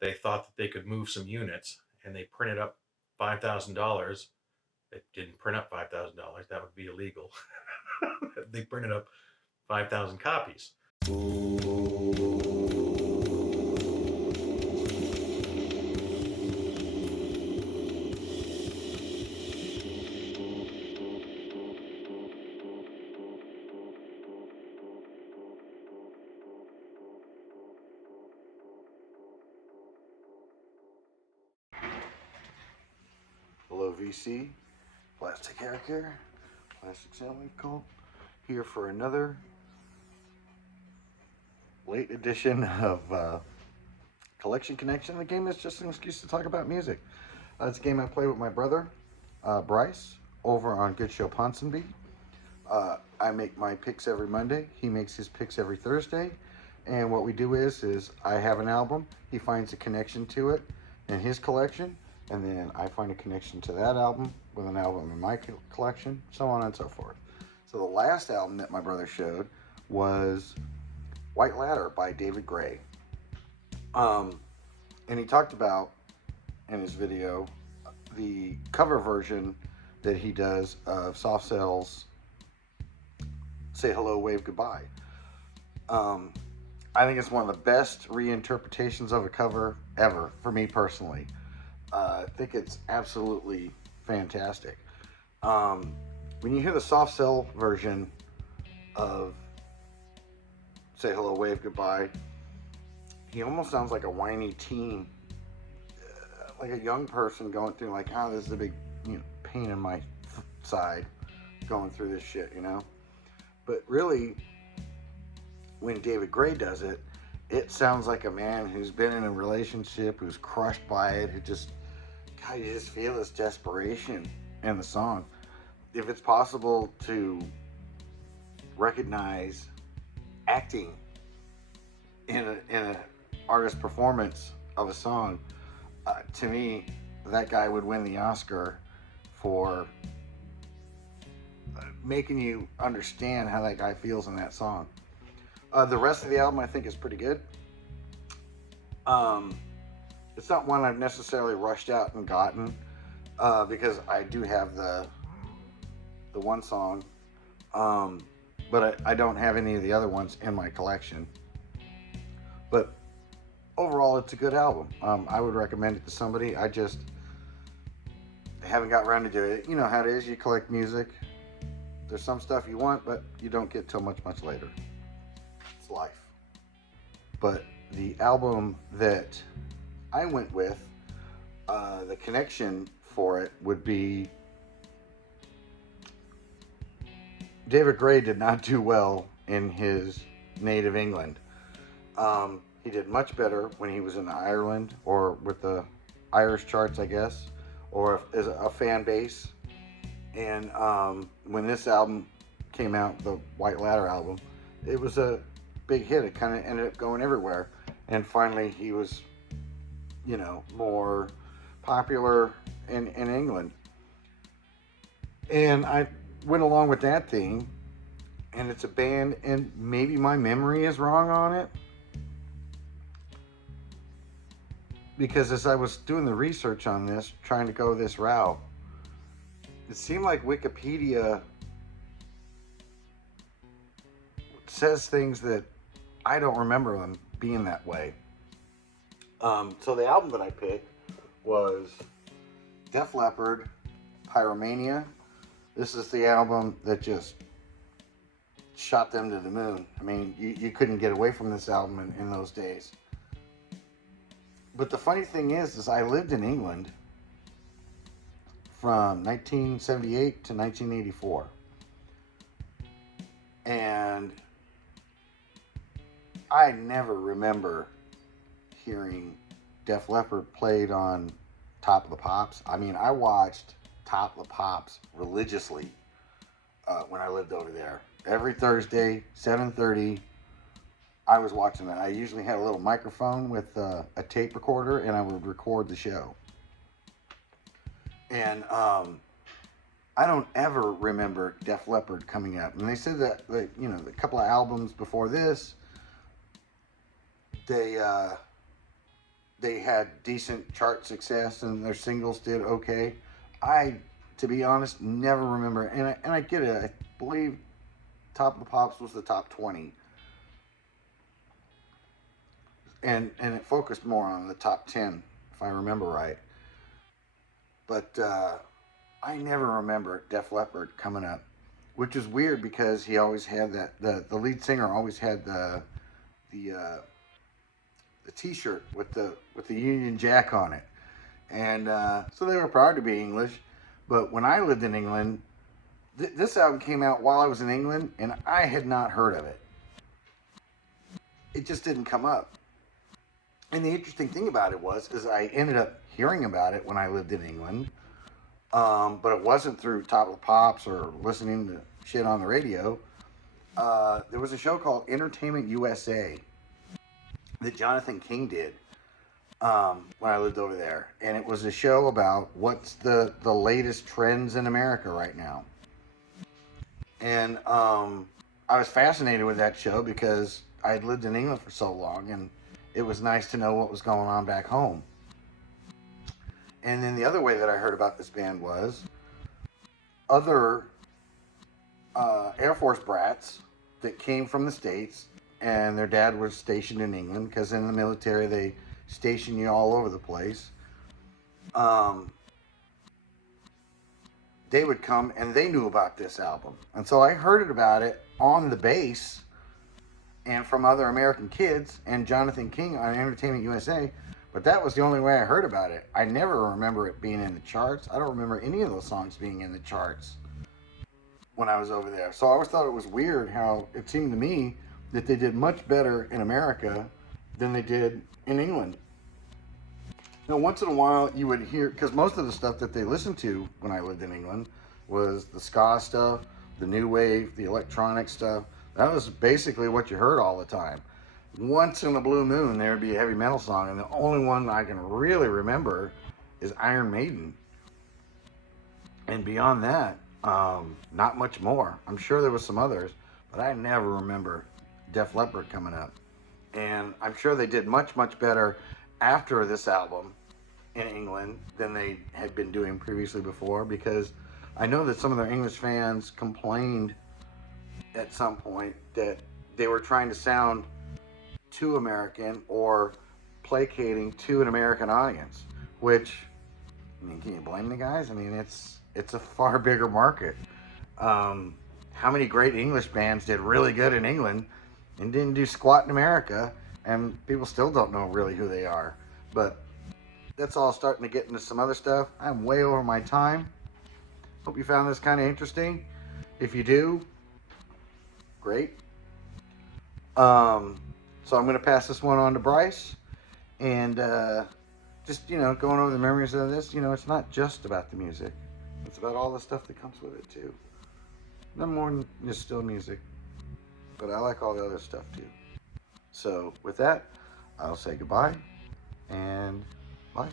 they thought that they could move some units, and they printed up $5,000. It didn't print up $5,000. That would be illegal. They printed up 5,000 copies. Hello VC, Plastic Hair Care, Plastic Sound We've called, here for another late edition of Collection Connection. The game is just an excuse to talk about music. It's a game I play with my brother, Bryce, over on Good Show Ponsonby. I make my picks every Monday, he makes his picks every Thursday, and what we do is I have an album, he finds a connection to it in his collection, and then I find a connection to that album with an album in my collection, so on and so forth. So the last album that my brother showed was White Ladder by David Gray. And he talked about in his video the cover version that he does of Soft Cell's Say Hello, Wave Goodbye. I think it's one of the best reinterpretations of a cover ever for me personally. I think it's absolutely fantastic. When you hear the Soft Cell version of Say Hello, Wave Goodbye, he almost sounds like a whiny teen, like a young person going through like, oh, this is a big pain in my side going through this shit, But really, when David Gray does it, it sounds like a man who's been in a relationship, who's crushed by it, who just, God, you just feel this desperation in the song. If it's possible to recognize acting in an artist performance of a song, to me, that guy would win the Oscar for making you understand how that guy feels in that song. The rest of the album I think is pretty good. It's not one I've necessarily rushed out and gotten, because I do have the one song, but I don't have any of the other ones in my collection. But overall, it's a good album. I would recommend it to somebody. I just haven't got around to doing it. You know how it is. You collect music. There's some stuff you want, but you don't get till much later. It's life. But the album that I went with, the connection for it would be, David Gray did not do well in his native England. He did much better when he was in Ireland, or with the Irish charts, I guess, or as a fan base. And when this album came out, the White Ladder album, it was a big hit. It kind of ended up going everywhere. And finally, he was, more popular in England. And I went along with that theme. And it's a band, and maybe my memory is wrong on it, because as I was doing the research on this, trying to go this route, it seemed like Wikipedia says things that I don't remember them being that way. So the album that I picked was Def Leppard, Pyromania. This is the album that just shot them to the moon. I mean, you couldn't get away from this album in those days. But the funny thing is I lived in England from 1978 to 1984. And I never remember hearing Def Leppard played on Top of the Pops. I mean, I watched Top of the Pops religiously when I lived over there. Every Thursday, 7:30, I was watching that. I usually had a little microphone with a tape recorder, and I would record the show. And I don't ever remember Def Leppard coming up. And they said that, a couple of albums before this, they they had decent chart success and their singles did okay. I, to be honest, never remember. And I get it. I believe Top of the Pops was the top 20, and it focused more on the top 10, if I remember right. But I never remember Def Leppard coming up, which is weird because he always had that the lead singer always had the the T-shirt with the Union Jack on it, and so they were proud to be English. But when I lived in England, this album came out while I was in England, and I had not heard of it. It just didn't come up. And the interesting thing about it is I ended up hearing about it when I lived in England, but it wasn't through Top of the Pops or listening to shit on the radio. There was a show called Entertainment USA that Jonathan King did when I lived over there, and it was a show about what's the latest trends in America right now. And I was fascinated with that show because I had lived in England for so long, and it was nice to know what was going on back home. And then the other way that I heard about this band was other Air Force brats that came from the States, and their dad was stationed in England, because in the military they station you all over the place. They would come and they knew about this album. And so I heard about it on the base and from other American kids and Jonathan King on Entertainment USA. But that was the only way I heard about it. I never remember it being in the charts. I don't remember any of those songs being in the charts when I was over there. So I always thought it was weird how it seemed to me that they did much better in America than they did in England. Now, once in a while, you would hear, because most of the stuff that they listened to when I lived in England was the ska stuff, the new wave, the electronic stuff. That was basically what you heard all the time. Once in a blue moon, there would be a heavy metal song, and the only one I can really remember is Iron Maiden. And beyond that, not much more. I'm sure there was some others, but I never remember Def Leppard coming up. And I'm sure they did much, much better after this album in England than they had been doing previously before, because I know that some of their English fans complained at some point that they were trying to sound too American or placating to an American audience, which, I mean, can you blame the guys? I mean, it's a far bigger market. How many great English bands did really good in England and didn't do squat in America, and people still don't know really who they are? But that's all starting to get into some other stuff. I'm way over my time. Hope you found this kind of interesting. If you do, great. So I'm going to pass this one on to Bryce, and just, going over the memories of this. It's not just about the music. It's about all the stuff that comes with it too. No more than just still music, but I like all the other stuff too. So with that, I'll say goodbye and bye.